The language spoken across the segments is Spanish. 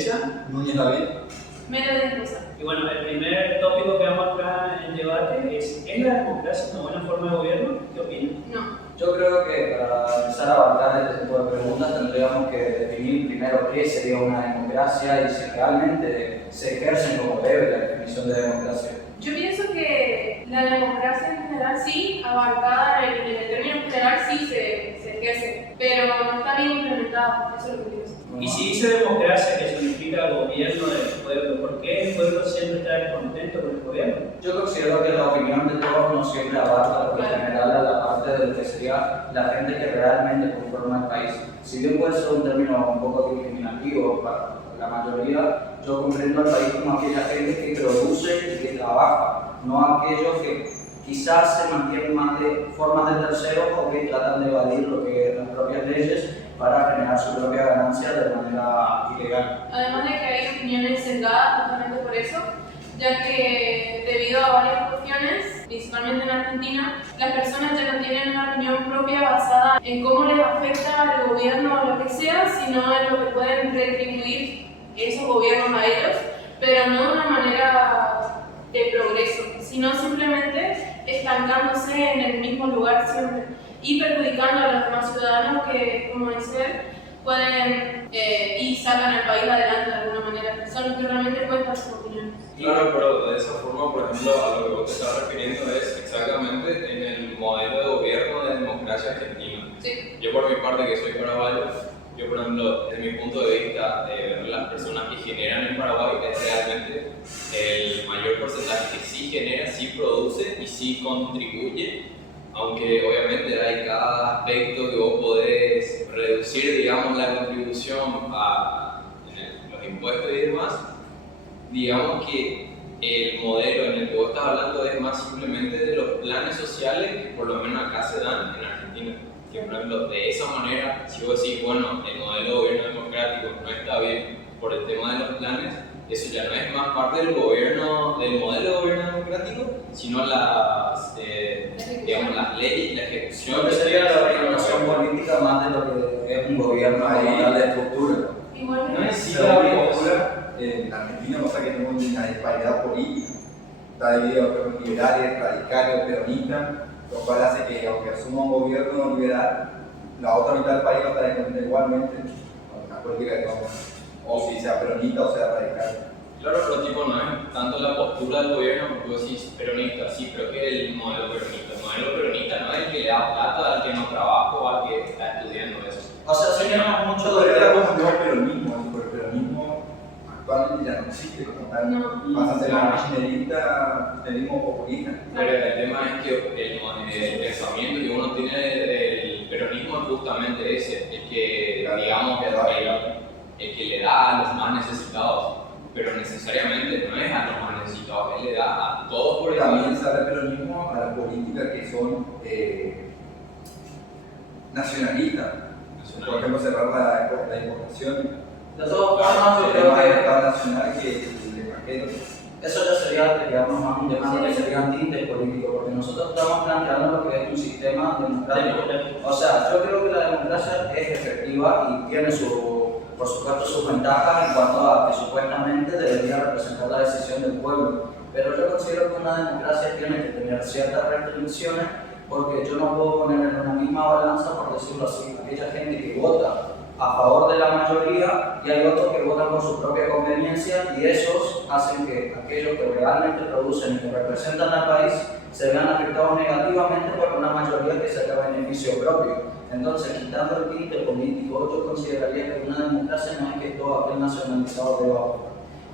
Elsa. Núñez David. Melody Rosa. Y bueno, el primer tópico que vamos acá en debate es la democracia una buena forma de gobierno? ¿Qué opinan? No. Yo creo que para empezar a abarcar este tipo de preguntas tendríamos que definir primero qué sería una democracia y si realmente se ejercen como debe la definición de democracia. Yo pienso que la democracia en general sí, abarcada en el término general sí se ejerce, pero no está bien implementada, eso es lo que pienso. Y si dice democracia, que significa gobierno del pueblo, ¿por qué el pueblo siempre está descontento con el gobierno? Yo considero que la opinión de todos no siempre abarca por lo general a la parte de lo que sería la gente que realmente conforma el país. Si bien puede ser un término un poco discriminativo para la mayoría, yo comprendo al país como aquella gente que produce y que trabaja, no aquellos que quizás se mantienen más de formas de terceros o que tratan de evadir lo que las propias leyes para generar su propia ganancia de manera ilegal. Además de que hay opiniones sesgadas justamente por eso, ya que debido a varias cuestiones, principalmente en Argentina, las personas ya no tienen una opinión propia basada en cómo les afecta el gobierno o lo que sea, sino en lo que pueden retribuir esos gobiernos a ellos, pero no de una manera de progreso, sino simplemente estancándose en el mismo lugar siempre y perjudicando a los demás ciudadanos que, como dice él, pueden y sacan al país adelante de alguna manera. Son los que realmente cuentan sus opiniones. Claro, pero de esa forma, por ejemplo, a lo que vos te estás refiriendo es exactamente en el modelo de gobierno de democracia argentina. Sí. Yo por mi parte, que soy paraguayo, yo por ejemplo, desde mi punto de vista, las personas que generan en Paraguay es realmente el mayor porcentaje que sí genera, sí produce y sí contribuye, aunque obviamente hay cada aspecto que vos podés reducir, digamos, la contribución a los impuestos y demás. Digamos que el modelo en el que vos estás hablando es más simplemente de los planes sociales que por lo menos acá se dan en Argentina. Que por ejemplo, de esa manera, si vos decís, bueno, el modelo de gobierno democrático no está bien por el tema de los planes, eso ya no es más parte del gobierno, del modelo de gobierno democrático, sino digamos, las leyes y la ejecución. Lo que sería la organización política más de lo que es un gobierno como de estructura. Igualmente. No es si la postura en Argentina pasa que tenemos una disparidad política. Está dividido en liberales, radicales, peronistas, lo cual hace que aunque asuma un gobierno liberal, la otra mitad del país va a estar en contra igualmente con la política de todos, o si sea peronista o sea radical. Claro, pero tipo no es tanto la postura del gobierno, porque vos decís peronista, sí, pero ¿qué es el modelo peronista? El modelo peronista no es el que le da plata al que no trabaja o al que está estudiando eso. O sea, señalamos mucho Pero de era como el peronismo, porque el peronismo actualmente ya no existe como tal. No. Pasa a ser la kirchnerismo populista. Pero el tema es que el pensamiento que uno tiene del peronismo es justamente ese, el que, digamos, el que le da a los más necesitados, pero necesariamente no es a los más necesitados, él le da a todos por igual. También sale el peronismo a las políticas que son nacionalistas. Por ejemplo, cerrar la importación. De todas formas, yo creo El que mercado nacional que el extranjero. eso ya sería, digamos, más un tema que sería tintes político, porque nosotros estamos planteando lo que es un sistema democrático. O sea, yo creo que la democracia es efectiva y tiene por supuesto sus ventajas en cuanto a que supuestamente debería representar la decisión del pueblo. Pero yo considero que una democracia tiene que tener ciertas restricciones, porque yo no puedo poner en una misma balanza, por decirlo así, aquella gente que vota a favor de la mayoría y hay otros que votan por su propia conveniencia, y esos hacen que aquellos que realmente producen y que representan al país se vean afectados negativamente por una mayoría que saca beneficio propio. Entonces, quitando el tinte político, yo consideraría que una democracia no es que todo aquel nacionalizado debajo.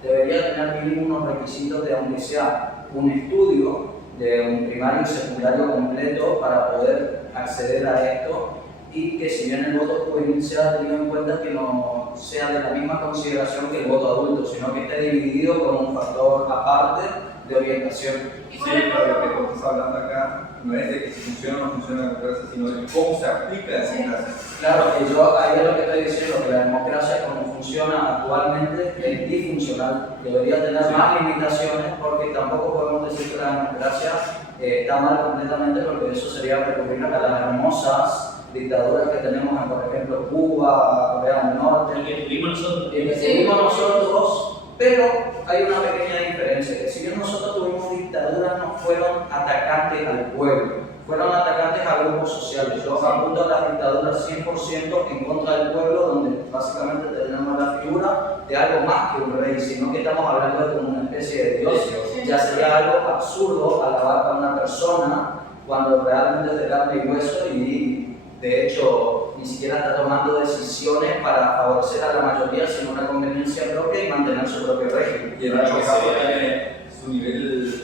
Debería tener mínimo unos requisitos de, aunque sea un estudio de un primario y secundario completo para poder acceder a esto, y que si bien el voto juvenil sea tenido en cuenta, que no sea de la misma consideración que el voto adulto, sino que esté dividido como un factor aparte de orientación. Y Sí, por ejemplo, pero lo que tú estás hablando acá no es de que si funciona o no funciona la democracia, sino de cómo se aplica la democracia. Claro, que yo ahí es lo que estoy diciendo, que la democracia como funciona actualmente es disfuncional, debería tener más limitaciones porque tampoco podemos decir que la democracia está mal completamente, porque eso sería recurrir a las hermosas dictaduras que tenemos en, por ejemplo, Cuba, Corea del Norte, El que tuvimos nosotros. y que tuvimos nosotros, pero hay una pequeña diferencia, que si bien nosotros tuvimos dictaduras, no fueron atacantes al pueblo, fueron atacantes a grupos sociales. Yo apunto a las dictaduras 100% en contra del pueblo, donde básicamente tenemos la figura de algo más que un rey, sino que estamos hablando de como una especie de dios. Ya sería algo absurdo alabar a una persona cuando realmente es de carne y hueso y de hecho ni siquiera está tomando decisiones para favorecer a la mayoría, sino una conveniencia propia y mantener su propio régimen. Y en nuestro caso tiene su nivel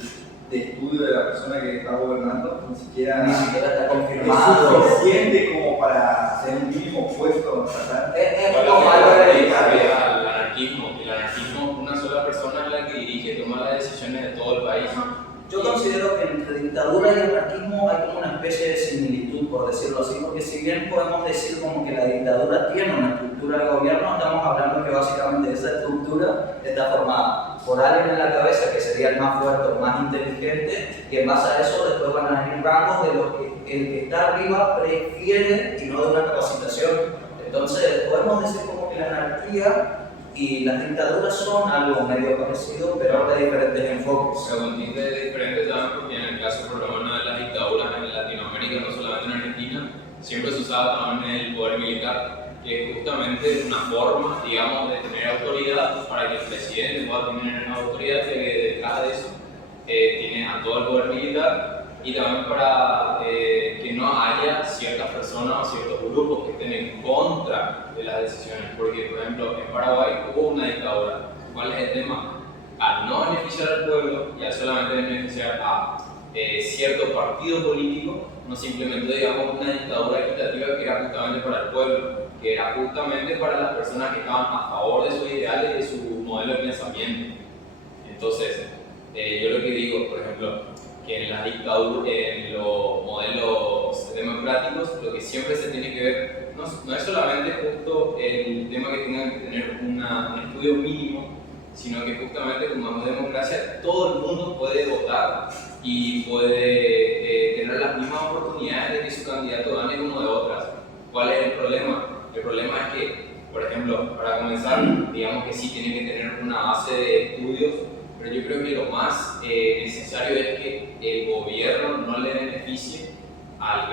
de estudio de la persona que está gobernando, ni siquiera Está es confirmado. suficiente como para ser un mínimo puesto estatal. Es Bueno, como que algo se hereditario. refiere al anarquismo. El anarquismo, una sola persona es la que dirige y toma las decisiones de todo el país. Yo considero que entre dictadura y anarquismo hay como una especie de similitud, por decirlo así, porque si bien podemos decir como que la dictadura tiene una estructura de gobierno, estamos hablando que básicamente esa estructura está formada por alguien en la cabeza que sería el más fuerte o más inteligente, y en base a eso después van a venir rangos de los que el que está arriba prefiere y no de una capacitación. Entonces podemos decir como que la anarquía y las dictaduras son algo medio parecido, pero de diferentes enfoques. O sea, con tintes diferentes también, porque en el caso por lo menos de las dictaduras en Latinoamérica, no solamente en Argentina, siempre se usaba también el poder militar, que es justamente una forma, digamos, de tener autoridad para que el presidente pueda tener una autoridad que detrás de eso tiene a todo el poder militar, y también para que no haya ciertas personas o ciertos grupos que estén en contra de las decisiones. Porque, por ejemplo, en Paraguay hubo una dictadura. ¿Cuál es el tema? Al no beneficiar al pueblo y al solamente beneficiar a cierto partido político, no se implementó, digamos, una dictadura equitativa que era justamente para el pueblo, que era justamente para las personas que estaban a favor de sus ideales y de su modelo de pensamiento. Entonces, yo lo que digo, por ejemplo, que en las dictaduras, en los modelos democráticos, lo que siempre se tiene que ver no es solamente justo el tema que tengan que tener un estudio mínimo, sino que justamente como es democracia, todo el mundo puede votar y puede tener las mismas oportunidades de que su candidato gane como de otras. ¿Cuál es el problema? El problema es que, por ejemplo, para comenzar, digamos que sí tiene que tener una base de estudios, pero yo creo que lo más necesario es que el gobierno no le beneficie a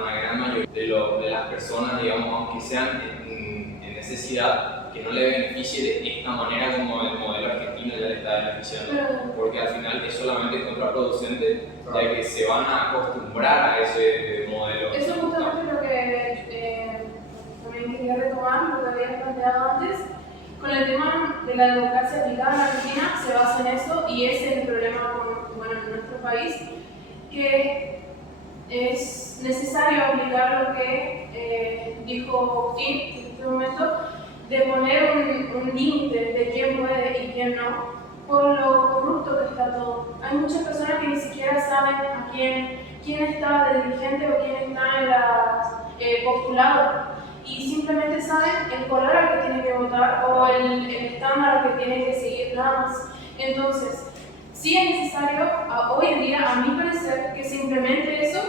una gran mayoría de las personas, digamos, aunque sean en necesidad, que no le beneficie de esta manera como el modelo argentino ya le está beneficiando, porque al final es solamente contraproducente, ya que se van a acostumbrar a ese modelo. Eso es justamente lo que también quería retomar, lo que había planteado antes. Con el tema de la democracia aplicada en Argentina se basa en eso, y ese es el problema en nuestro país, que es necesario aplicar lo que dijo Agustín en este momento, de poner un límite de quién puede y quién no, por lo corrupto que está todo. Hay muchas personas que ni siquiera saben a quién está de dirigente o quién está en las postulado, y simplemente saben el color al que tienen que votar o el estándar al que tienen que seguir, nada más. Entonces, sí es necesario, hoy en día, a mi parecer, que se implemente eso.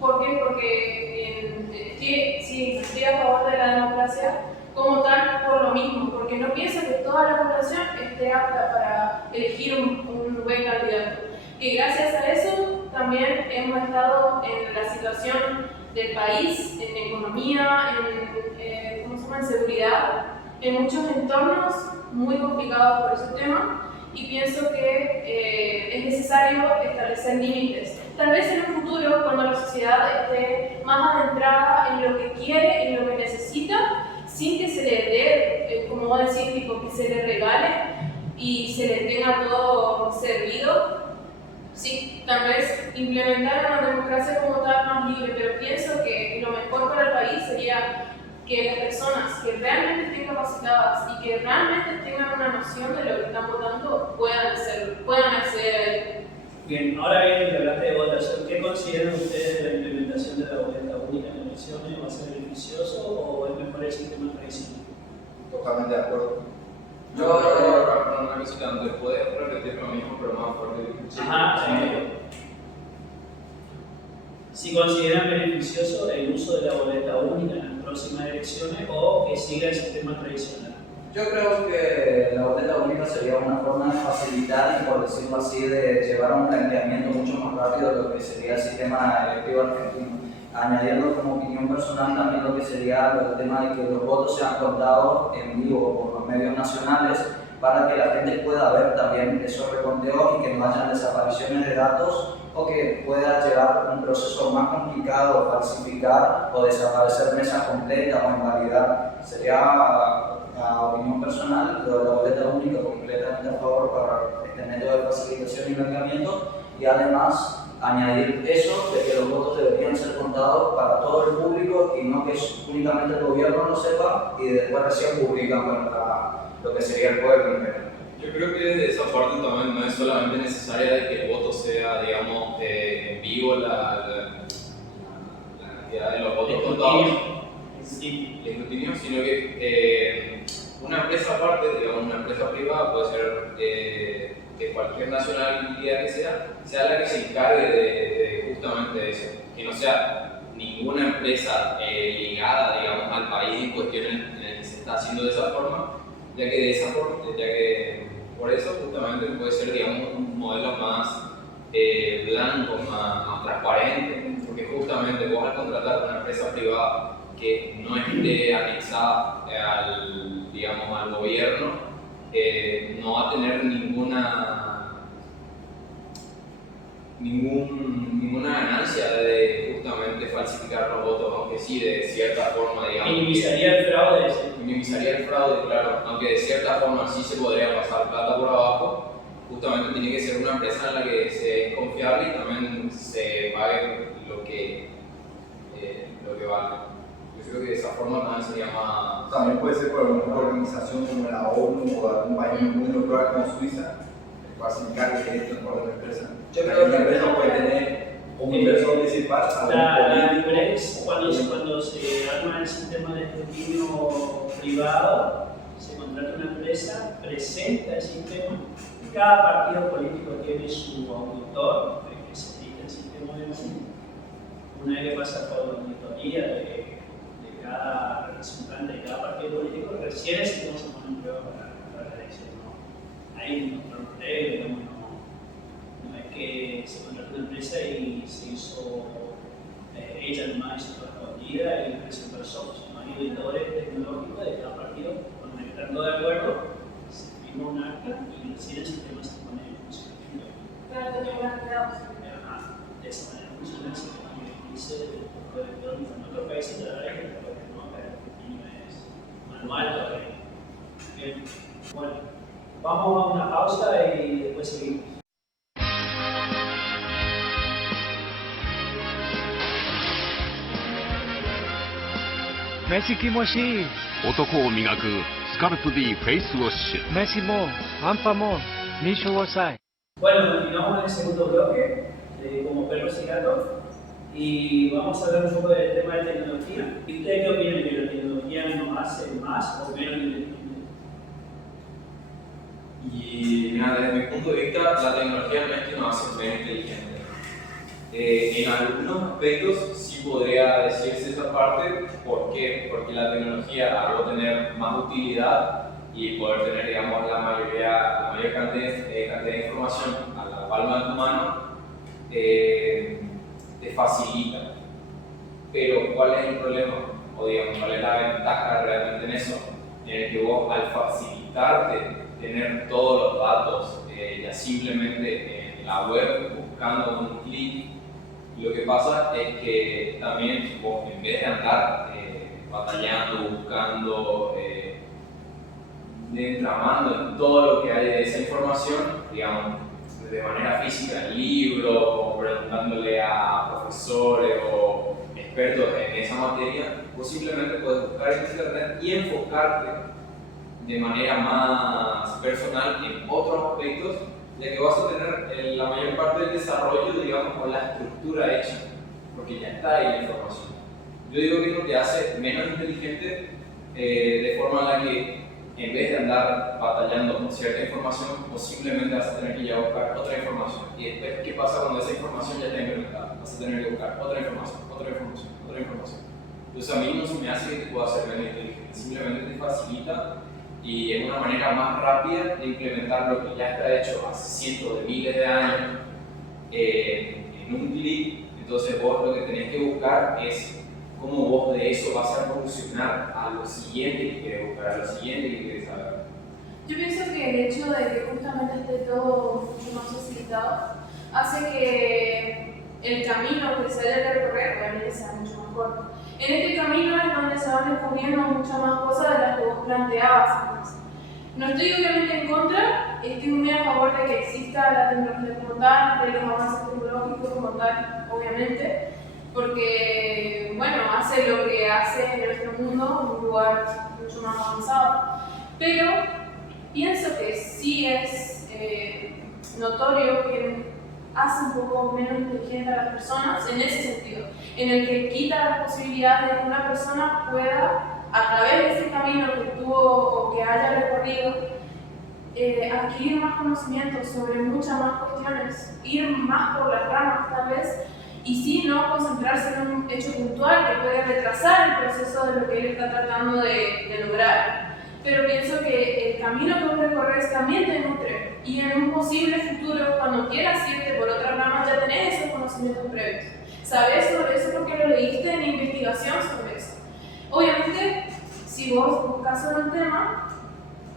¿Por qué? Porque sí, estoy a favor de la democracia como tal por lo mismo, porque no pienso que toda la población esté apta para elegir un buen candidato. Y gracias a eso también hemos estado en la situación del país, en economía, en seguridad, en muchos entornos muy complicados por ese tema, y pienso que es necesario establecer límites. Tal vez en un futuro, cuando la sociedad esté más adentrada en lo que quiere y en lo que necesita, sin que se le dé, como vos decís, tipo, que se le regale y se le tenga todo servido, sí, tal vez implementar una democracia como tal más libre, pero pienso que lo mejor para el país sería que las personas que realmente estén capacitadas y que realmente tengan una noción de lo que están votando puedan acceder a ello. Bien, ahora bien, que hablaste de votación, ¿qué consideran ustedes de la implementación de la boleta única en elecciones? ¿Va a ser beneficioso o es mejor el sistema tradicional? Totalmente de acuerdo. Yo creo que una cosita antes, puedes repetir lo mismo pero más fuerte. Ajá, si consideran beneficioso el uso de la boleta única en las próximas elecciones o que siga el sistema tradicional. Yo creo que la boleta única sería una forma de facilitar y, por decirlo así, de llevar a un blanqueamiento mucho más rápido de lo que sería el sistema electivo argentino. Añadiendo como opinión personal también lo que sería el tema de que los votos sean contados en vivo por los medios nacionales para que la gente pueda ver también esos reconteos y que no hayan desapariciones de datos o que pueda llevar un proceso más complicado, falsificar o desaparecer mesas completas o invalidar. Sería a opinión personal, lo de la boleta única completamente a favor para este método de facilitación y blanqueamiento y además añadir eso de que los votos deberían ser contados para todo el público y no que únicamente el gobierno lo sepa y después recién publican para lo que sería el pueblo. Yo creo que esa parte también no es solamente necesaria de que el voto sea, digamos, en vivo la cantidad de los votos contados, Sí. el escrutinio, sino que una empresa aparte, digamos, una empresa privada puede ser de cualquier nacionalidad que sea la que se encargue de justamente de eso, que no sea ninguna empresa ligada, digamos, al país en cuestión en el que se está haciendo de esa forma, ya que por eso justamente puede ser, digamos, un modelo más blanco, más transparente, porque justamente vos al contratar una empresa privada que no esté anexada al gobierno, no va a tener ninguna ganancia de justamente falsificar los votos, aunque sí de cierta forma, digamos. Minimizaría el fraude. Minimizaría el fraude, claro, aunque de cierta forma sí se podría pasar plata por abajo. Justamente tiene que ser una empresa en la que se es confiable y también se pague lo que vale. Yo creo que de esa forma también sería más... También puede ser por alguna organización como la ONU o algún país muy neutral como Suiza, el cual se encargue de esto por la empresa. Yo creo que la empresa puede tener como inversor principal a La un empresa, cuando se arma el sistema de escrutinio privado, se contrata una empresa, presenta el sistema. Cada partido político tiene su auditor, que se edita el sistema de una vez que pasa por la auditoría de cada representante de cada partido político, recién el sistema se pone en prueba para la elección. ¿No? Hay un control previo, no es que se contrató una empresa y se hizo ella nomás hizo toda la partida y presentó el software. No hay auditores tecnológicos de cada partido, cuando están todos de acuerdo, se firma un acta y recién el sistema se pone en funcionamiento. Claro, tenemos más empleados. De esa manera funciona el sistema que dice en otros países de la región, pero no, acá el escrutinio es manual todavía. Bien, bueno, vamos a una pausa y después seguimos. メシキモシー 男を磨くスカルプ D フェイスウォッシュ メシもアンパも認証をさい Bueno, continuamos en el segundo bloque de Como Perros y Gatos y vamos a hablar un poco del tema de tecnología. ¿Y ustedes qué opinan? ¿Que la tecnología nos hace más o menos inteligentes? Y mira, desde mi punto de vista, la tecnología no es que nos hace menos inteligentes. En algunos aspectos sí podría decirse esa parte. ¿Por qué? Porque la tecnología, al tener más utilidad y poder tener, digamos, la mayor cantidad de información a la palma de tu mano, te facilita. Pero ¿cuál es el problema? O digamos, ¿cuál es la ventaja realmente en eso? En el que vos, al facilitarte tener todos los datos ya simplemente en la web, buscando un clic, lo que pasa es que también vos, en vez de andar batallando, buscando, entramando en todo lo que hay de esa información, digamos, de manera física, en libros, o preguntándole a profesores o expertos en esa materia, vos simplemente puedes buscar en internet y enfocarte de manera más personal en otros aspectos, ya que vas a tener la mayor parte del desarrollo, digamos, con la estructura hecha, porque ya está ahí la información. Yo digo que esto te hace menos inteligente, de forma en la que en vez de andar batallando con cierta información, vos simplemente vas a tener que ir a buscar otra información. Y después, ¿qué pasa cuando esa información ya está implementada? Vas a tener que buscar otra información, otra información, otra información. Entonces a mí no se me hace que te pueda hacer menos inteligente, simplemente te facilita y es una manera más rápida de implementar lo que ya está hecho hace cientos de miles de años en un clic. Entonces vos lo que tenés que buscar es cómo vos de eso vas a evolucionar a lo siguiente que quieres buscar, a lo siguiente que quieres saber. Yo pienso que el hecho de que justamente esté todo mucho más facilitado hace que el camino que se debe recorrer obviamente sea mucho más corto. En este camino es donde se van descubriendo muchas más cosas de las que vos planteabas antes. No estoy obviamente en contra, estoy muy a favor de que exista la tecnología como tal, de los avances tecnológicos como tal, obviamente, porque, bueno, hace lo que hace en nuestro mundo un lugar mucho más avanzado. Pero pienso que sí es notorio que hace un poco menos inteligente a las personas en ese sentido, en el que quita la posibilidad de que una persona pueda, a través de ese camino que tuvo o que haya recorrido, adquirir más conocimientos sobre muchas más cuestiones, ir más por las ramas tal vez, y sí no concentrarse en un hecho puntual que puede retrasar el proceso de lo que él está tratando de lograr. Pero pienso que el camino que vos recorres también te nutre, y en un posible futuro, cuando quieras irte por otra rama, ya tenés esos conocimientos previos. Sabes sobre eso porque lo leíste en investigación sobre eso. Obviamente, si vos buscas sobre un tema,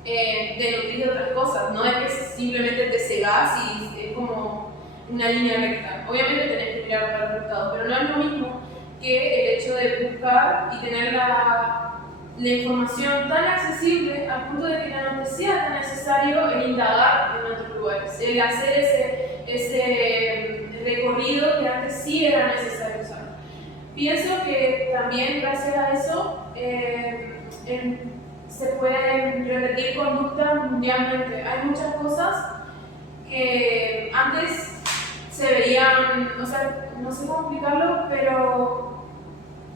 te nutrís de otras cosas, no es que simplemente te cegás y es como una línea recta. Obviamente tenés que mirar para el resultado, pero no es lo mismo que el hecho de buscar y tener la información tan accesible al punto de que ya no te sea tan necesario el indagar en otros lugares, el hacer ese recorrido que antes sí era necesario usar. Pienso que también gracias a eso se pueden repetir conductas mundialmente. Hay muchas cosas que antes se veían, o sea, no sé cómo explicarlo, pero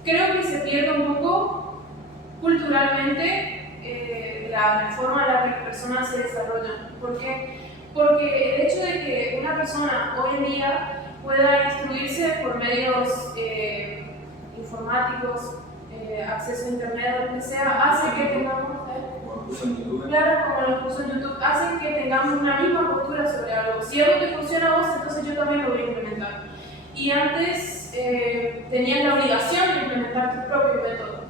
creo que se pierde un poco culturalmente la forma en la que las personas se desarrollan. ¿Por qué? Porque el hecho de que una persona hoy en día pueda instruirse por medios informáticos, acceso a internet o lo que sea, hace que tengamos, claro, como los cursos en YouTube, hacen que tengamos una misma postura sobre algo. Si algo te funciona a vos, entonces yo también lo voy a implementar. Y antes tenías la obligación de implementar tu propio método.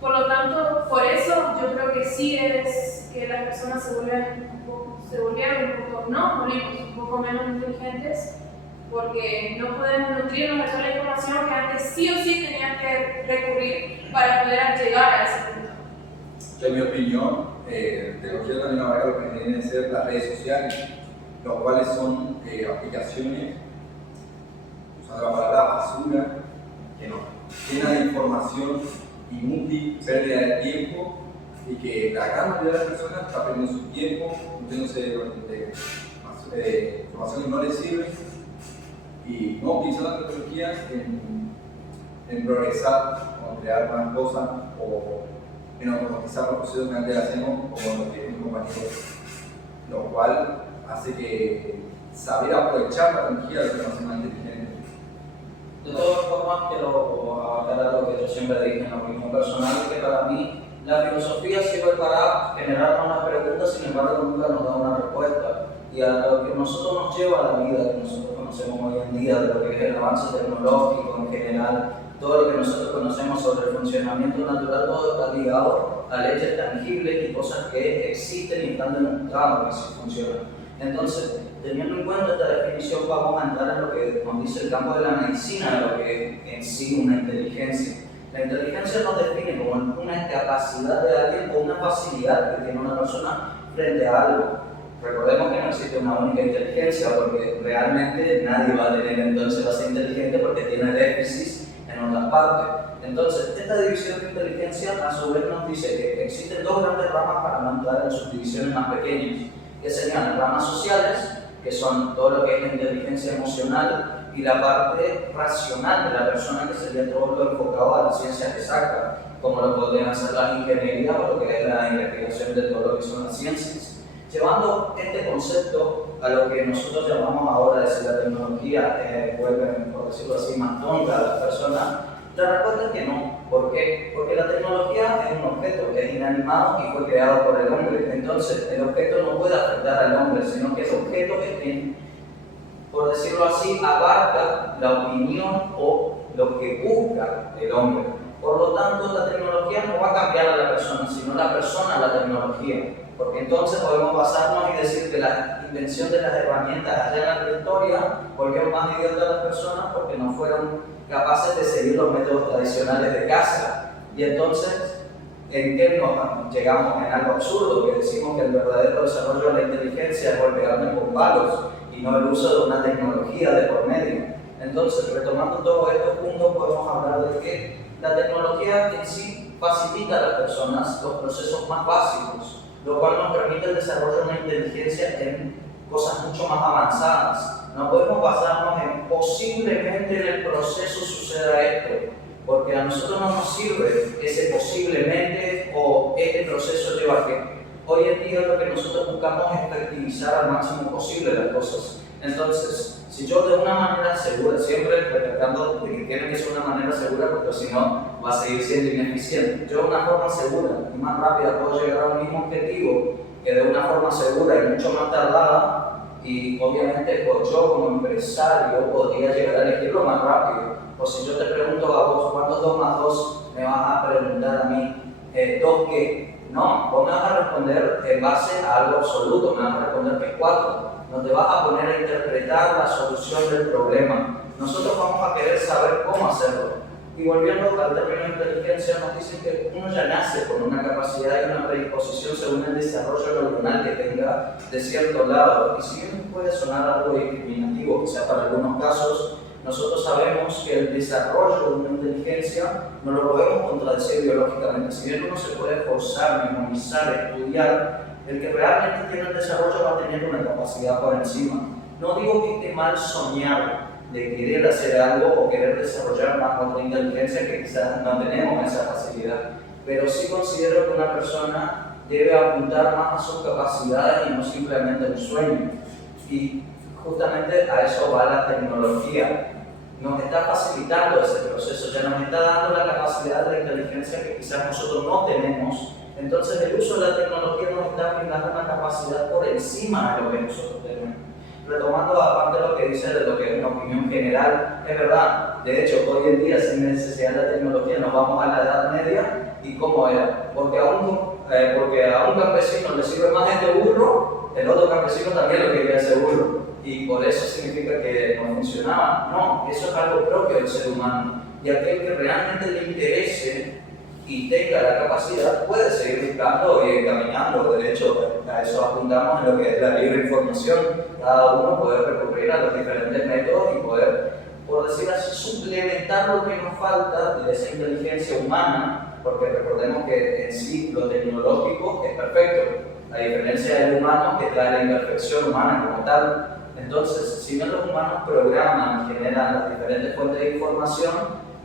Por lo tanto, por eso yo creo que sí es que las personas se volvieron un poco, no morimos, un poco menos inteligentes, porque no podemos nutrirnos de toda la información que antes sí o sí tenían que recurrir para poder llegar a ese punto. Yo, en mi opinión, tecnología también abarca lo que vienen a ser las redes sociales, los cuales son aplicaciones, usando la palabra basura, que no, llena de información inútil, pérdida de tiempo, y que la gran mayoría de las personas está perdiendo su tiempo, nutriéndose de información que no les sirve, y no utilizando la tecnología en progresar, o en crear más cosas, o en automatizar los procesos que antes hacemos, como lo que es mi compañero, lo cual hace que saber aprovechar la tecnología es lo que nos hace más inteligente. De todas formas, quiero aclarar lo que yo siempre dije en la opinión personal, que para mí la filosofía sirve para generarnos unas preguntas, sin embargo nunca nos da una respuesta. Y a lo que nosotros nos lleva a la vida, que nosotros conocemos hoy en día, de lo que es el avance tecnológico en general, todo lo que nosotros conocemos sobre el funcionamiento natural, todo está ligado a leyes tangibles y cosas que existen y están demostradas que sí funcionan. Entonces, teniendo en cuenta esta definición, vamos a entrar en lo que nos dice el campo de la medicina, de lo que es en sí una inteligencia. La inteligencia nos define como una capacidad de alguien o una facilidad que tiene una persona frente a algo. Recordemos que no existe una única inteligencia, porque realmente nadie va a tener entonces va a ser inteligente porque tiene déficits en en otras partes. Entonces, esta división de inteligencia a su vez nos dice que existen dos grandes ramas para no entrar en subdivisiones más pequeñas, que serían las ramas sociales, que son todo lo que es la inteligencia emocional, y la parte racional de la persona, que sería todo lo enfocado a las ciencias exactas, como lo podrían hacer las ingenierías o lo que es la investigación de todo lo que son las ciencias. Llevando este concepto a lo que nosotros llamamos ahora de si la tecnología vuelve, por decirlo así, más tonta a las personas, la respuesta es que no. ¿Por qué? Porque la tecnología es un objeto que es inanimado y fue creado por el hombre. Entonces, el objeto no puede afectar al hombre, sino que el objeto es quien, por decirlo así, abarca la opinión o lo que busca el hombre. Por lo tanto, la tecnología no va a cambiar a la persona, sino la persona a la tecnología. Porque entonces podemos basarnos y decir que la invención de las herramientas allá en la prehistoria volvió más idiotas a las personas porque no fueron capaces de seguir los métodos tradicionales de caza. Y entonces, ¿en qué nos llegamos? En algo absurdo, que decimos que el verdadero desarrollo de la inteligencia es golpearme con palos y no el uso de una tecnología de por medio. Entonces, retomando todos estos puntos, podemos hablar de que la tecnología en sí facilita a las personas los procesos más básicos, lo cual nos permite el desarrollo de una inteligencia en cosas mucho más avanzadas. No podemos basarnos en posiblemente en el proceso suceda esto, porque a nosotros no nos sirve ese posiblemente o este proceso lleva a qué. Hoy en día lo que nosotros buscamos es efectivizar al máximo posible las cosas. Entonces, si yo de una manera segura, siempre recalcando de que tiene que ser una manera segura, porque si no va a seguir siendo ineficiente, yo de una forma segura y más rápida puedo llegar a un mismo objetivo que de una forma segura y mucho más tardada, y obviamente pues yo como empresario podría llegar a elegirlo más rápido. O si yo te pregunto a vos, ¿cuántos 2 más 2? Me vas a preguntar a mí, ¿2 qué? No, vos me vas a responder en base a algo absoluto, me vas a responder que es 4. No te vas a poner a interpretar la solución del problema. Nosotros vamos a querer saber cómo hacerlo. Y volviendo al término de inteligencia, nos dicen que uno ya nace con una capacidad y una predisposición según el desarrollo neuronal que tenga de cierto lado. Y si bien puede sonar algo discriminativo, quizá para algunos casos, nosotros sabemos que el desarrollo de una inteligencia no lo podemos contradecir biológicamente. Si bien uno se puede forzar, memorizar, estudiar, el que realmente tiene el desarrollo va a tener una capacidad por encima. No digo que esté mal soñar de querer hacer algo o querer desarrollar más otra inteligencia que quizás no tenemos esa facilidad, pero sí considero que una persona debe apuntar más a sus capacidades y no simplemente un sueño. Y justamente a eso va la tecnología. Nos está facilitando ese proceso, ya nos está dando la capacidad de la inteligencia que quizás nosotros no tenemos. Entonces el uso de la tecnología nos está brindando una capacidad por encima de lo que nosotros tenemos. Retomando aparte lo que dice de lo que es una opinión general, es verdad. De hecho, hoy en día sin necesidad de la tecnología nos vamos a la Edad Media y cómo era. Porque a un campesino le sirve más este burro, el otro campesino también lo quería ese burro. Y por eso significa que no funcionaba. No, eso es algo propio del ser humano. Y aquel que realmente le interese y tenga la capacidad puede seguir buscando y caminando. De hecho, a eso apuntamos en lo que es la libre información. Cada uno puede recurrir a los diferentes métodos y poder, por decir así, suplementar lo que nos falta de esa inteligencia humana, porque recordemos que en sí lo tecnológico es perfecto, a diferencia del humano que trae la imperfección humana como tal. Entonces, si bien los humanos programan y generan las diferentes fuentes de información,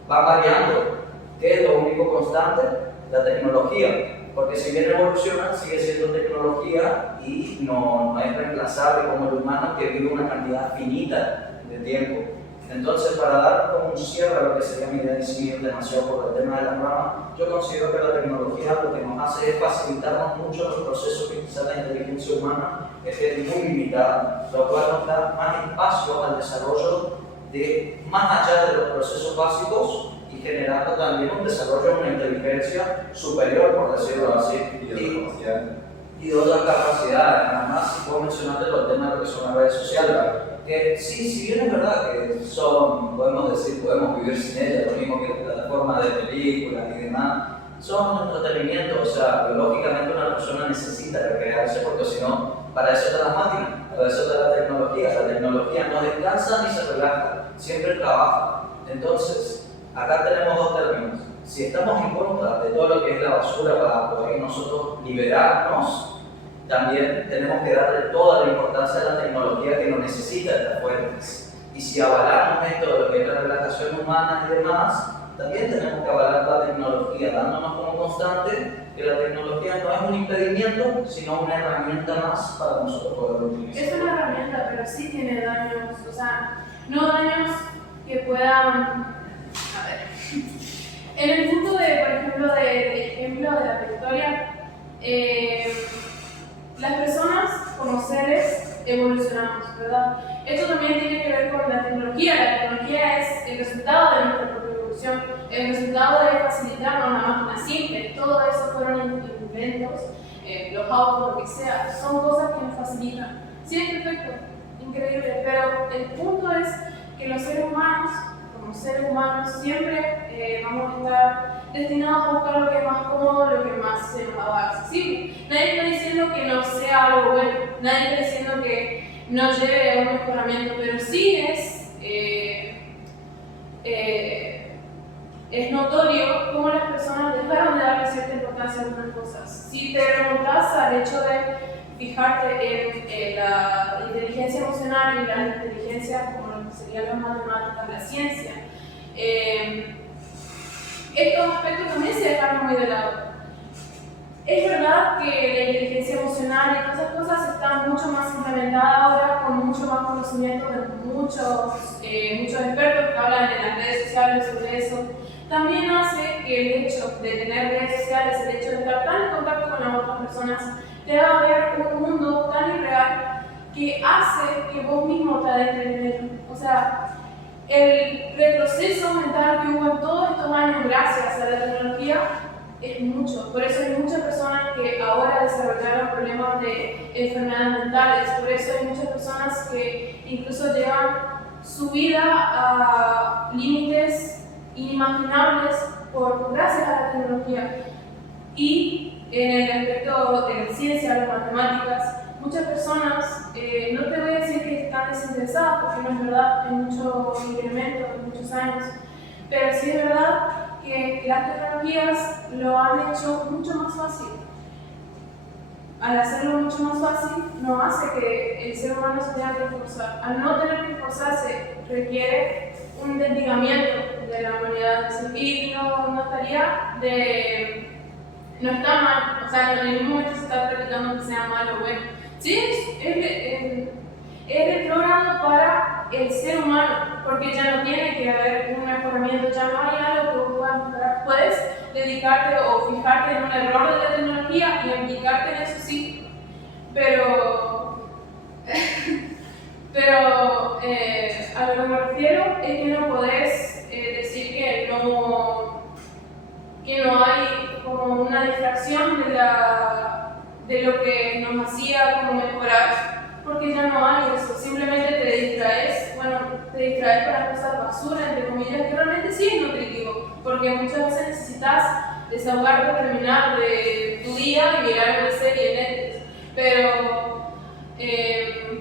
va variando. ¿Qué es lo único constante? La tecnología. Porque si bien evoluciona, sigue siendo tecnología y no es reemplazable como el humano que vive una cantidad finita de tiempo. Entonces, para dar como un cierre a lo que sería mi idea de seguir demasiado por el tema de la rama, yo considero que la tecnología lo que nos hace es facilitarnos mucho los procesos que quizás la inteligencia humana esté muy limitada, lo cual nos da más espacio al desarrollo de más allá de los procesos básicos y generando también un desarrollo de una inteligencia superior, por decirlo así. Y de otras capacidades. Nada más, si puedo mencionarte el tema de lo que son las redes sociales. Que sí, si bien es verdad que podemos vivir sin ellas, lo mismo que las plataformas de películas y demás, son un entretenimiento. O sea, lógicamente una persona necesita recrearse porque si no, para eso está la máquina, para eso está la tecnología. La tecnología no descansa ni se relaja, siempre trabaja. Entonces, acá tenemos dos términos. Si estamos en contra de todo lo que es la basura para poder nosotros liberarnos, también tenemos que darle toda la importancia a la tecnología que lo necesita estas fuentes. Y si avalamos esto de lo que es la relajación humana y demás, también tenemos que avalar la tecnología, dándonos como constante que la tecnología no es un impedimento, sino una herramienta más para nosotros poder utilizar. Es una herramienta, pero sí tiene daños, o sea, no daños que puedan... A ver. En el punto de, por ejemplo, de la prehistoria, las personas como seres evolucionamos, ¿verdad? Esto también tiene que ver con la tecnología. La tecnología es el resultado de nuestra propia evolución, el resultado de facilitarnos una máquina simple. Todo eso fueron inventos, los autos, lo que sea, son cosas que nos facilitan. Sí, es perfecto, increíble, pero el punto es que los seres humanos, como seres humanos, siempre vamos a estar destinados a buscar lo que es más cómodo, lo que más se nos haga accesible. Nadie está diciendo que no sea algo bueno, nadie está diciendo que no lleve a un mejoramiento, pero sí es notorio cómo las personas dejaron de darle cierta importancia a algunas cosas. Si te remontas al hecho de fijarte en la inteligencia emocional y la inteligencia como lo que serían las matemáticas, la ciencia, estos aspectos también se dejaron muy de lado. Es verdad que la inteligencia emocional y todas esas cosas están mucho más implementadas ahora, con mucho más conocimiento de muchos expertos que hablan en las redes sociales sobre eso. También hace que el hecho de tener redes sociales, el hecho de estar tan en contacto con las otras personas, te haga ver un mundo tan irreal que hace que vos mismo te adentres en él. O sea, el retroceso mental que hubo en todos estos años gracias a la tecnología es mucho. Por eso hay muchas personas que ahora desarrollaron problemas de enfermedades mentales. Por eso hay muchas personas que incluso llevan su vida a límites inimaginables gracias a la tecnología. Y en el aspecto de la ciencia, las matemáticas, muchas personas, no te voy a decir que están desinteresadas, porque no es verdad, hay mucho incremento en muchos años, pero sí es verdad que las tecnologías lo han hecho mucho más fácil. Al hacerlo mucho más fácil, no hace que el ser humano se tenga que esforzar. Al no tener que esforzarse, requiere un dedicamiento de la humanidad. Y no estaría de... No está mal, o sea, en ningún momento se está practicando que sea malo o bueno. Sí, es retrógrado para el ser humano, porque ya no tiene que haber un mejoramiento, ya no hay algo que vos puedas mejorar. Puedes dedicarte o fijarte en un error de la tecnología y implicarte en eso, sí, pero a lo que me refiero es que no podés decir que no hay como una distracción de lo que nos hacía como mejorar, porque ya no hay eso, simplemente te distraes para cosas basura, entre comillas, que realmente sí es nutritivo, porque muchas veces necesitas desahogarte, terminar de tu día y mirar una serie en Netflix, pero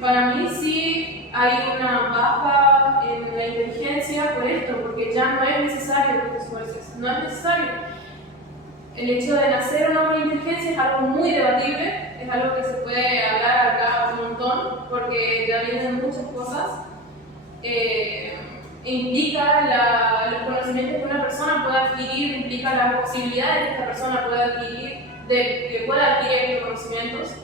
para mí sí hay una baja en la inteligencia por esto, porque ya no es necesario que te esfuerces, no es necesario. El hecho de nacer una buena inteligencia es algo muy debatible, es algo que se puede hablar acá un montón, porque ya vienen muchas cosas. Implica los conocimientos que una persona puede adquirir, implica las posibilidades que esta persona puede adquirir, que pueda adquirir estos conocimientos,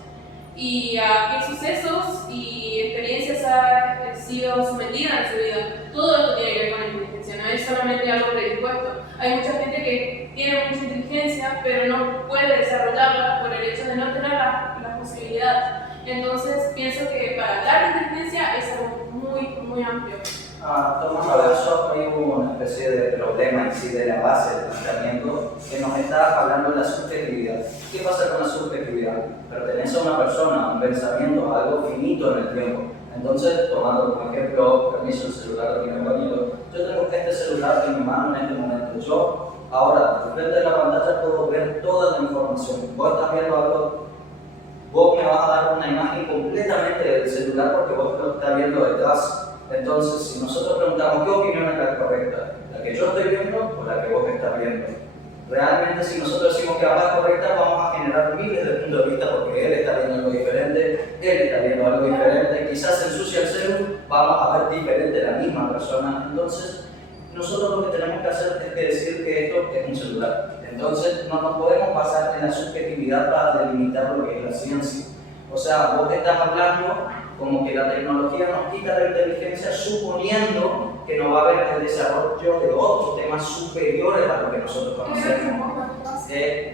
y a qué sucesos y experiencias ha sido sometida en su vida. Todo esto tiene que ver con la inteligencia, no es solamente algo predispuesto. Hay mucha gente que tiene mucha inteligencia, pero no puede desarrollarla por el hecho de no tener las posibilidades. Entonces, pienso que para hablar de inteligencia es algo muy, muy amplio. Tomando eso, hay una especie de problema en sí de la base del planteamiento que nos está hablando de la subjetividad. ¿Qué pasa con la subjetividad? Pertenece a una persona, a un pensamiento, a algo finito en el tiempo. Entonces, tomando como ejemplo, permiso, el celular de mi compañero, yo tengo este celular en mi mano en este momento. Yo ahora, frente de la pantalla, puedo ver toda la información. Vos estás viendo algo, vos me vas a dar una imagen completamente del celular porque vos lo estás viendo detrás. Entonces, si nosotros preguntamos qué opinión es la correcta, la que yo estoy viendo o la que vos estás viendo, realmente si nosotros decimos que ambas correctas vamos a generar miles de puntos de vista porque él está viendo algo diferente, él está viendo algo diferente, quizás se ensucia el celu, vamos a ver diferente la misma persona. Entonces, nosotros lo que tenemos que hacer es que decir que esto es un celular. Entonces, no nos podemos basar en la subjetividad para delimitar lo que es la ciencia. O sea, vos estás hablando como que la tecnología nos quita la inteligencia suponiendo que no va a haber el desarrollo de otros temas superiores a lo que nosotros conocemos.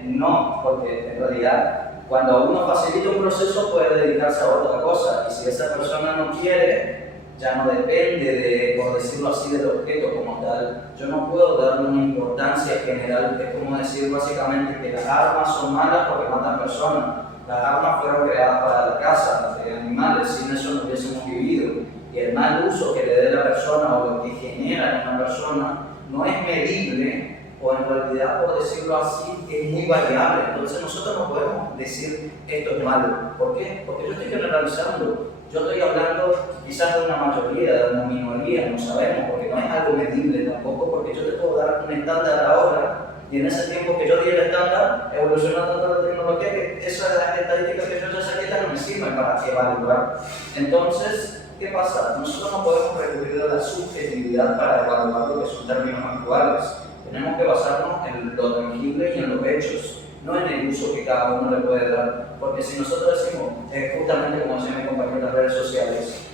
No, porque en realidad cuando uno facilita un proceso puede dedicarse a otra cosa y si esa persona no quiere, ya no depende de, por decirlo así, del objeto como tal. Yo no puedo darle una importancia general, es como decir básicamente que las armas son malas porque matan personas. Las armas fueron creadas para la caza de animales, sin eso no hubiésemos vivido. Y el mal uso que le dé la persona o lo que genera en una persona no es medible, o en realidad, por decirlo así, es muy variable. Entonces nosotros no podemos decir esto es malo. ¿Por qué? Porque yo estoy generalizando. Yo estoy hablando quizás de una mayoría, de una minoría, no sabemos, porque no es algo medible tampoco, porque yo te puedo dar un estándar ahora. Y en ese tiempo que yo di el estándar, evolucionó tanto la tecnología que esas estadísticas que yo ya saqué ya no me sirven para evaluar. Entonces, ¿qué pasa? Nosotros no podemos recurrir a la subjetividad para evaluar lo que son términos actuales. Tenemos que basarnos en lo tangible y en los hechos, no en el uso que cada uno le puede dar. Porque si nosotros decimos, justamente como decía mi compañero en las redes sociales,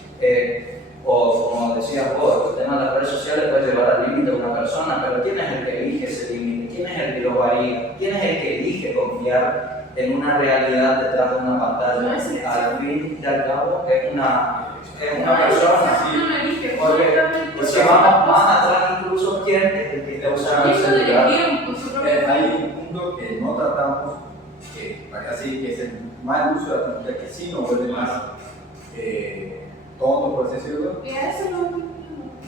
o como decías vos, el tema de las redes sociales puede llevar al límite a una persona, pero ¿quién es el que elige ese límite? ¿Quién es el que lo varía? ¿Quién es el que elige confiar en una realidad detrás de una pantalla? Al fin y al cabo es una persona. Porque vamos más atrás incluso quién es el que está usando el celular. Hay un punto que no tratamos, que así que es el mal uso de la tecnología, que sí nos vuelve más tonto, por así decirlo,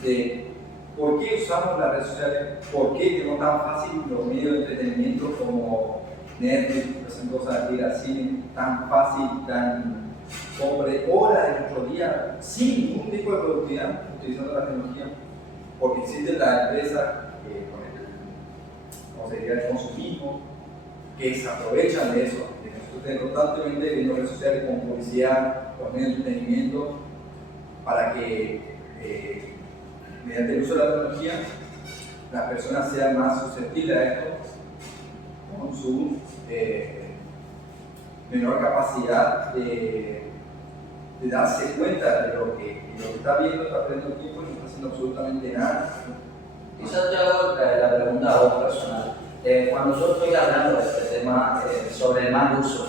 de por qué usamos las redes sociales, por qué tenemos tan fácil los medios de entretenimiento como Netflix, cosas de ir al cine, tan fácil, tan sobre horas de nuestro día, sin ningún tipo de productividad, utilizando la tecnología, porque existe la empresa el consumismo, que se aprovechan de eso, de que nosotros estemos constantemente viendo redes sociales con publicidad, con medios de entretenimiento, para que mediante el uso de la tecnología las personas sean más susceptibles a esto con su menor capacidad de darse cuenta de lo que está viendo, está perdiendo tiempo y no está haciendo absolutamente nada. Quizás te hago la pregunta a vos personal. Cuando yo estoy hablando de este tema sobre el mal uso,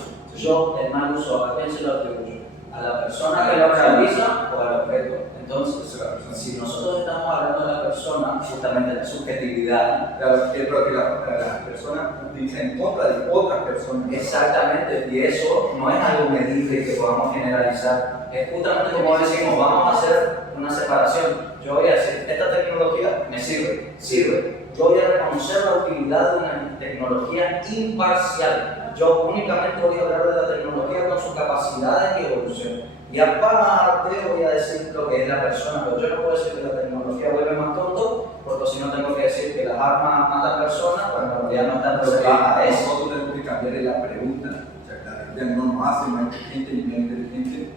el mal uso, ¿a quién se lo atribuyo? ¿A la persona que lo realiza o al objeto? Entonces, si nosotros estamos hablando de la persona, justamente la subjetividad, Claro, que la persona utiliza en contra de otras personas. exactamente, y eso no es algo medible que podamos generalizar. Es justamente como decimos, vamos a hacer una separación. Yo voy a decir, esta tecnología me sirve. Yo voy a reconocer la utilidad de una tecnología imparcial. Yo únicamente voy a hablar de la tecnología con sus capacidades y evolución. Y aparte voy a decir lo que es la persona, pero yo no puedo decir que la tecnología vuelve más tonto, porque si no tengo que decir que las armas matan personas, cuando en realidad no están provocadas a eso. Nosotros tenemos que cambiarle la pregunta. O sea, la tecnología no nos hace más inteligente ni menos inteligente,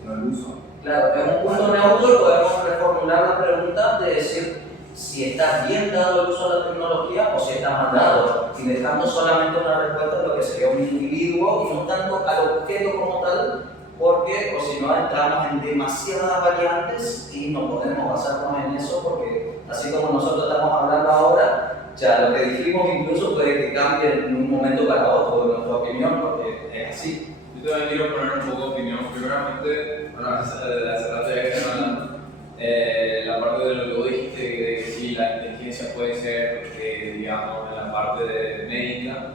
sino el uso. Claro, es un punto neutro y podemos reformular la pregunta de decir si está bien dado el uso de la tecnología o si está mal dado, y dejando solamente una respuesta de lo que sería un individuo y no tanto al objeto como tal, porque o si no entramos en demasiadas variantes y no podemos basarnos en eso, porque así como nosotros estamos hablando ahora, ya lo que dijimos incluso puede que cambie en un momento para otro de nuestra opinión, porque es así. Yo también quiero poner un poco de opinión. Primeramente, bueno, de hace rato ya que están hablando, la parte de lo que vos dijiste, de que sí, la inteligencia puede ser, digamos, en la parte de médica,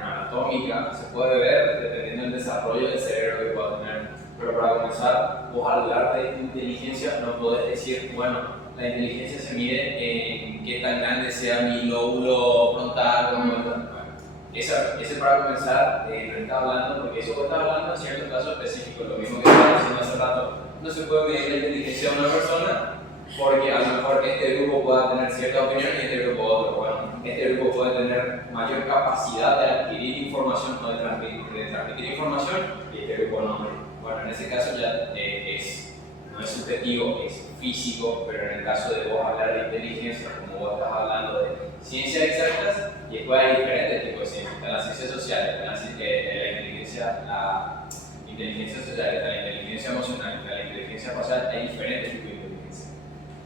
anatómica, se puede ver dependiendo del desarrollo del cerebro que pueda tener. Pero para comenzar, vos al hablar de inteligencia no podés decir, bueno, la inteligencia se mide en qué tan grande sea mi lóbulo frontal, como ese para comenzar no está hablando, porque eso que está hablando en ciertos casos específicos, lo mismo que estaba diciendo hace rato rato, no se puede medir la inteligencia de una persona porque a lo mejor este grupo pueda tener cierta opinión y este grupo otro. Bueno, este grupo puede tener mayor capacidad de adquirir información o de transmitir información y este grupo no. Bueno, en ese caso ya no es subjetivo, es físico, pero en el caso de vos hablar de inteligencia, como vos estás hablando de ciencias exactas, y después hay diferentes tipos de ciencias. Están las ciencias sociales, están la inteligencia social, está la inteligencia emocional, está la inteligencia espacial, hay diferentes tipos de inteligencia.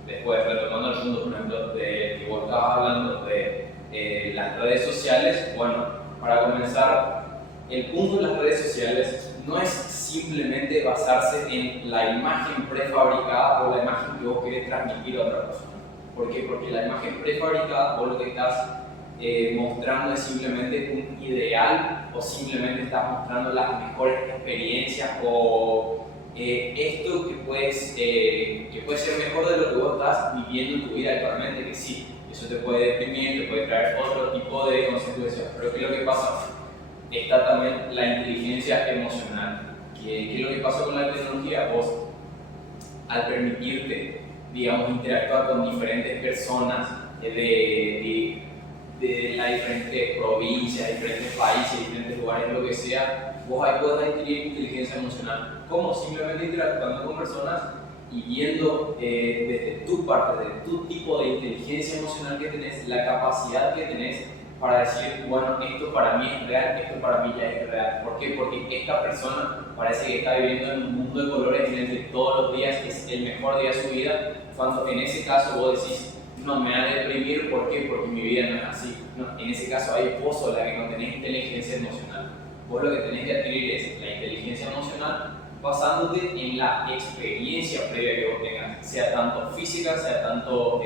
Después, retomando el punto, por ejemplo, de que vos estabas hablando de las redes sociales, bueno, para comenzar, el punto de las redes sociales no es simplemente basarse en la imagen prefabricada o la imagen que vos querés transmitir a otra persona. ¿Por qué? Porque la imagen prefabricada, vos lo que estás mostrando es simplemente un ideal o simplemente estás mostrando las mejores experiencias o esto que puede ser mejor de lo que vos estás viviendo en tu vida actualmente, que sí, eso te puede deprimir, te puede traer otro tipo de consecuencias, pero ¿qué es lo que pasa? Está también la inteligencia emocional. ¿Qué es lo que pasa con la tecnología? Vos, al permitirte, digamos, interactuar con diferentes personas de las diferentes provincias, diferentes países, diferentes lugares, lo que sea, vos ahí podés adquirir inteligencia emocional. ¿Cómo? Simplemente interactuando con personas y viendo desde tu parte, desde tu tipo de inteligencia emocional que tenés, la capacidad que tenés para decir, bueno, esto para mí es real, esto para mí ya es real. ¿Por qué? Porque esta persona parece que está viviendo en un mundo de colores en el que todos los días es el mejor día de su vida, cuando en ese caso vos decís, no, me va a deprimir, ¿por qué? Porque mi vida no es así. No, en ese caso hay vos sola que no tenés inteligencia emocional. Vos lo que tenés que adquirir es la inteligencia emocional basándote en la experiencia previa que vos tengas, sea tanto física, sea tanto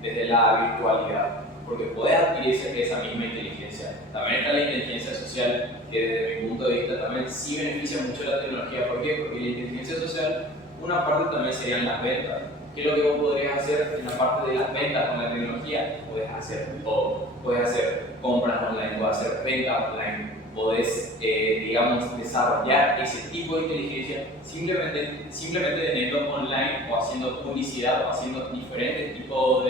desde la virtualidad. Porque podés adquirir esa misma inteligencia. También está la inteligencia social, que desde mi punto de vista también sí beneficia mucho la tecnología. ¿Por qué? Porque la inteligencia social, una parte también serían las ventas. ¿Qué es lo que vos podrías hacer en la parte de las ventas con la tecnología? Podés hacer todo. Podés hacer compras online, podés hacer ventas online, podés, digamos, desarrollar ese tipo de inteligencia simplemente teniendo online o haciendo publicidad o haciendo diferentes tipos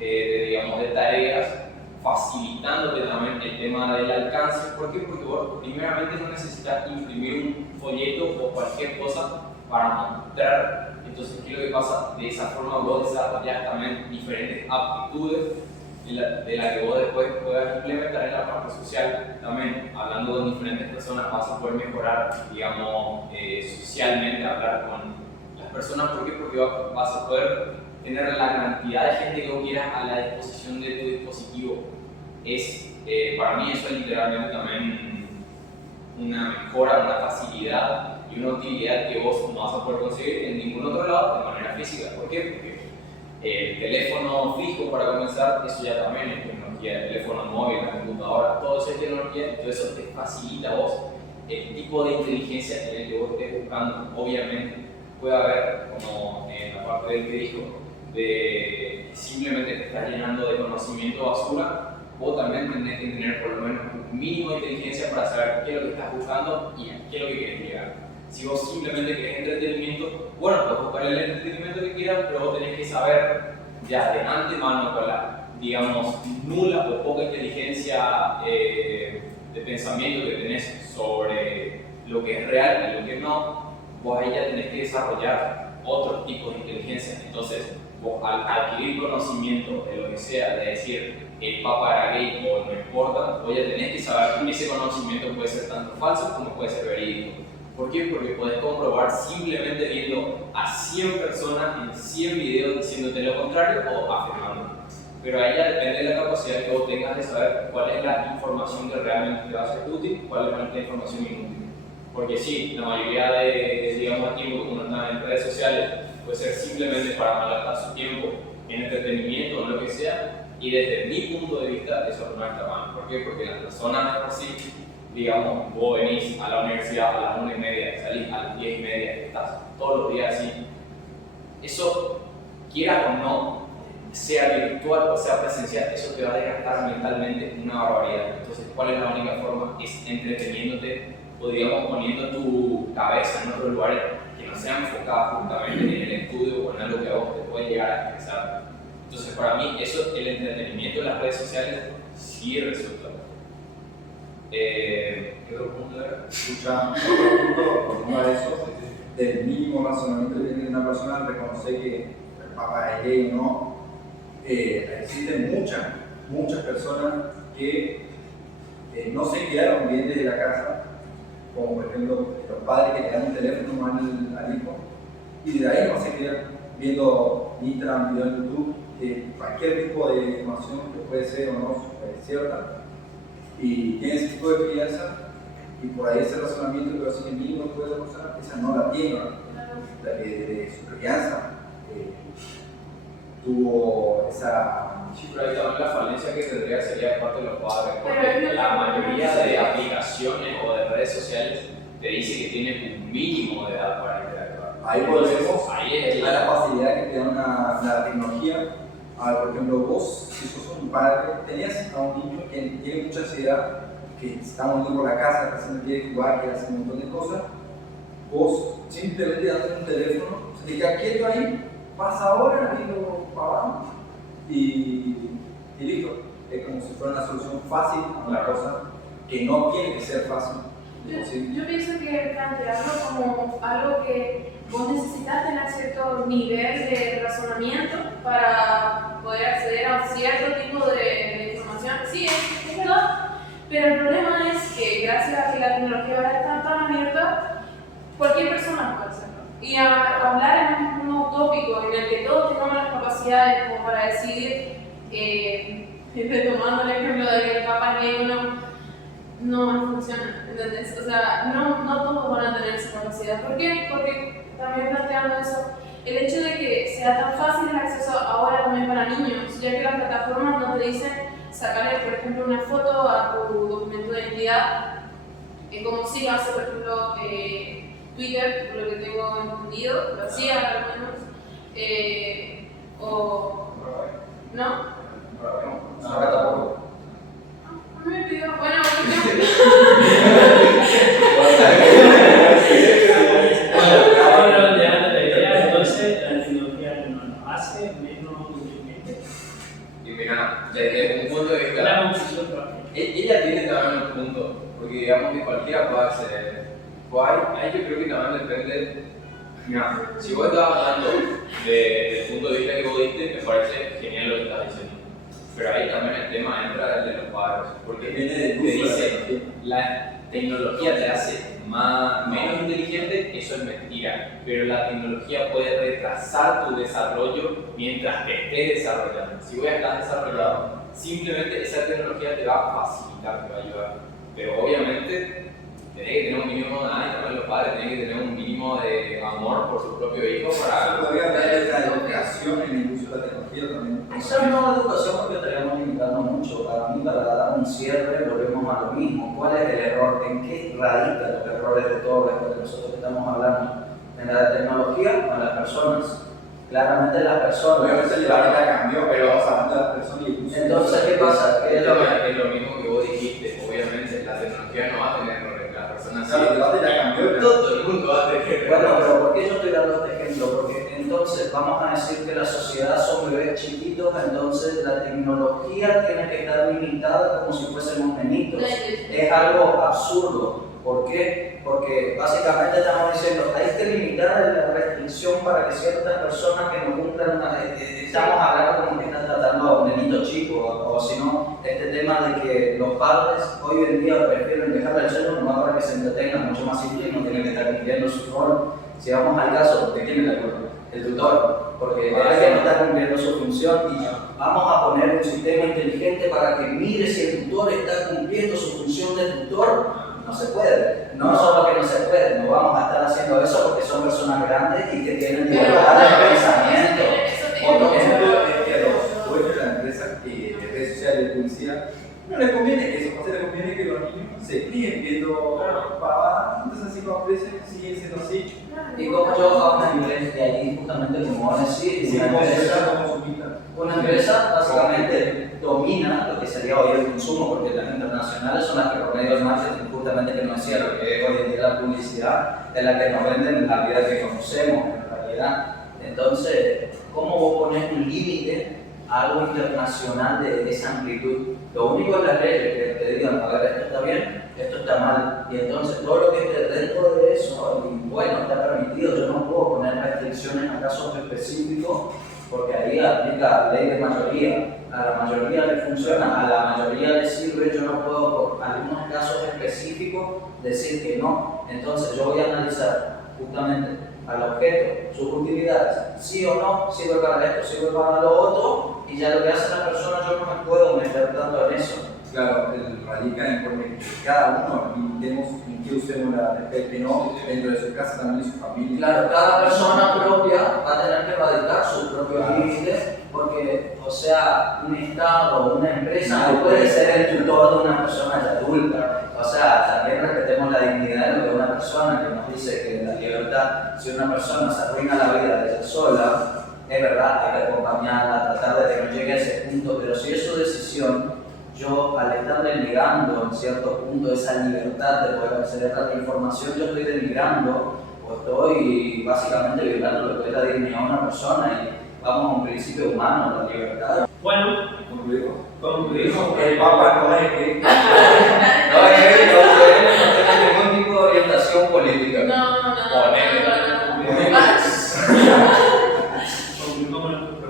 digamos, de tareas, facilitándote también el tema del alcance. ¿Por qué? Porque vos primeramente no necesitas imprimir un folleto o cualquier cosa para mostrar. Entonces, ¿qué es lo que pasa? De esa forma vos desarrollás también diferentes aptitudes de las que vos después puedas implementar en la parte social. También, hablando con diferentes personas, vas a poder mejorar, digamos, socialmente, hablar con las personas. ¿Por qué? Porque vas a poder tener la cantidad de gente que vos quieras a la disposición de tu dispositivo. Para mí eso es literalmente también una mejora, una facilidad y una utilidad que vos no vas a poder conseguir en ningún otro lado de manera física. ¿Por qué? Porque el teléfono fijo, para comenzar, eso ya también es tecnología, el teléfono móvil, la computadora, todo eso es tecnología, y todo eso te facilita a vos el tipo de inteligencia en el que vos estés buscando. Obviamente puede haber, como en la parte del que dijo, de simplemente te estás llenando de conocimiento basura, vos también tenés que tener por lo menos un mínimo de inteligencia para saber qué es lo que estás buscando y a qué es lo que querés llegar. Si vos simplemente querés entretenimiento, bueno, puedes buscar el entretenimiento que quieras, pero vos tenés que saber ya de antemano con la, digamos, nula o poca inteligencia de pensamiento que tenés sobre lo que es real y lo que no, vos ahí ya tenés que desarrollar otros tipos de inteligencia. Entonces, vos al adquirir conocimiento de lo que sea, de decir el Papa era gay o no importa, vos ya tenés que saber que ese conocimiento puede ser tanto falso como puede ser verídico. ¿Por qué? Porque podés comprobar simplemente viendo a 100 personas en 100 videos diciéndote lo contrario o afirmando. Pero ahí ya depende de la capacidad que vos tengas de saber cuál es la información que realmente te va a ser útil y cuál es la información inútil. Porque sí, la mayoría de digamos, tiempo que uno está en redes sociales puede ser simplemente para malgastar su tiempo en entretenimiento o en lo que sea, y desde mi punto de vista eso no está mal. ¿Por qué? Porque las personas de por sí, digamos, vos venís a la universidad a las 1:30, salís a las 10:30, estás todos los días así. Eso, quieras o no, sea virtual o sea presencial, eso te va a desgastar mentalmente una barbaridad. Entonces, ¿cuál es la única forma? Es entreteniéndote digamos poniendo tu cabeza en otros lugares que no sean enfocadas justamente en el estudio o en algo que a vos te puede llegar a expresar. Entonces para mí eso, el entretenimiento en las redes sociales sí resulta. ¿Qué otro punto era? Escucha, otro punto, por uno de esos, del mínimo razonamiento que tiene una persona al reconocer que el Papa es gay o no. Existen muchas personas que no se quedaron bien desde la casa, como por ejemplo los padres que le dan un teléfono al hijo y de ahí no se quedan viendo Instagram, video en YouTube, cualquier tipo de información que puede ser o no cierta, y tiene ese tipo de crianza, y por ahí ese razonamiento que así que el mínimo puede demostrar, esa no la tiene, la que de su crianza tuvo esa. Sí, pero ahí también la falencia que tendría sería parte de los padres, porque Pero la mayoría de aplicaciones o de redes sociales te dice que tienen un mínimo de edad para interactuar. Ahí volvemos Ahí a la facilidad que te da la tecnología. Por ejemplo, vos, si sos un padre, tenías a un niño que tiene mucha ansiedad, que está volviendo por la casa, que no quiere jugar, que hace un montón de cosas, vos simplemente dándole un teléfono, se te queda quieto ahí, pasa ahora y lo pagamos y listo. Es como si fuera una solución fácil a una cosa que no tiene que ser fácil. Yo pienso que plantearlo como algo que vos necesitas tener cierto nivel de razonamiento para poder acceder a un cierto tipo de información, sí, es verdad, pero el problema es que gracias a que la tecnología ahora está tan abierta, cualquier persona puede hacerlo. Y hablar en un mundo utópico en el que todos tengamos las capacidades como para decidir, retomando el ejemplo de que el Papa es gay no funciona, ¿entendés? O sea, no todos van a tener esa capacidad. ¿Por qué? Porque también planteando eso, el hecho de que sea tan fácil el acceso ahora también para niños, ya que las plataformas no te dicen sacarle, por ejemplo, una foto a tu documento de identidad, como si lo hace, por ejemplo, Twitter, por lo que tengo entendido, lo hacía al menos, o... ¿no? Ahora tampoco. No me pidió, bueno, Ahora dejando la idea, entonces la tecnología no nos hace menos inteligentes. Y mira, desde un punto de vista, La conclusión propia. ella tiene también un punto, porque digamos que cualquiera puede acceder. Pues ahí yo creo que también depende. Mira, si vos estás hablando del punto de vista que vos diste, me parece genial lo que estás diciendo. Pero ahí también el tema entra el de los padres, porque Viene del te uso de la dice tecnología. la tecnología te hace menos inteligente, eso es mentira, pero la tecnología puede retrasar tu desarrollo mientras te estés desarrollando. Si vos ya estás desarrollado, simplemente esa tecnología te va a facilitar, te va a ayudar, pero obviamente tenés que tener un mínimo de edad y también los padres tienen que tener un mínimo de amor por su propio hijo para... Podría traer esa educación en el uso de la tecnología también. Eso no es educación porque estaríamos limitando mucho. Para mí, para dar un cierre, volvemos a lo mismo. ¿Cuál es el error? ¿En qué radican los errores de todo esto que nosotros estamos hablando? ¿En la tecnología o en las personas? Claramente las personas. Obviamente el debate ya cambió, pero vamos hablando de las personas y el uso. Entonces, ¿qué pasa? ¿Qué Es lo mismo que vos dijiste, obviamente la tecnología no va a tener errores, las personas Claro, el debate ya cambió. todo el mundo va a tener errores. Bueno, pero ¿por qué yo estoy dando este ejemplo? Porque entonces vamos a decir que la sociedad son bebés chiquitos, entonces la tecnología tiene que estar limitada como si fuésemos nenitos. Es algo absurdo. ¿Por qué? Porque básicamente estamos diciendo hay que limitar la restricción para que ciertas personas que no cumplan, estamos hablando como que están tratando a un nenito chico, o si no, este tema de que los padres hoy en día prefieren dejarle al celular nomás para que se entretenga, mucho más simple y no tienen que estar cumpliendo su rol. Si vamos al caso, ¿de quién es la culpa? El tutor, porque es que no está cumpliendo su función y vamos a poner un sistema inteligente para que mire si el tutor está cumpliendo su función de tutor. No se puede, no solo que no se puede, no vamos a estar haciendo eso porque son personas grandes y que tienen libertad de pensamiento. Otro ejemplo es que a los dueños de la empresa de redes sociales de publicidad no les conviene que eso pase, les conviene que los niños se críen viendo pavadas, entonces así como crecen, siguen siendo así. Y como yo hablo en inglés, de ahí justamente como decir, una empresa básicamente domina lo que sería hoy el consumo, porque las internacionales son las que por medio del marketing justamente que nos decía lo que es hoy en día la publicidad, es la que nos venden la vida que conocemos en realidad. Entonces, ¿cómo vos pones un límite a algo internacional de esa amplitud? Lo único es las leyes que te digan, a ver, esto está bien, esto está mal, y entonces todo lo que esté dentro de eso, y bueno, está permitido. Yo no puedo poner restricciones a casos específicos, porque ahí aplica la ley de mayoría. A la mayoría le funciona, a la mayoría le sirve. Yo no puedo, por algunos casos específicos, decir que no. Entonces yo voy a analizar justamente al objeto, sus utilidades, sí o no, sirve para esto, sirve para lo otro, y ya lo que hace la persona yo no me puedo meter tanto en eso. Claro, radica en porque cada uno limitemos en qué usemos la que no dentro de su casa, también de su familia. Claro, cada persona propia va a tener que radicar sus propios límites, porque, o sea, un Estado o una empresa no puede ser el tutor de una persona ya adulta. O sea, también respetemos la dignidad de una persona que nos dice que la libertad, si una persona se arruina la vida de ella sola, es verdad, hay que acompañarla, tratar de que no llegue a ese punto, pero si es su decisión, yo al estarle negando en cierto punto esa libertad de poder acceder a la información, yo estoy denigrando o estoy básicamente violando lo que es la dignidad de una persona, y vamos a un principio humano, la libertad. Bueno, Concluimos que el Papa no es que. No tiene ningún tipo de orientación política. No. Ponele. concluimos nuestro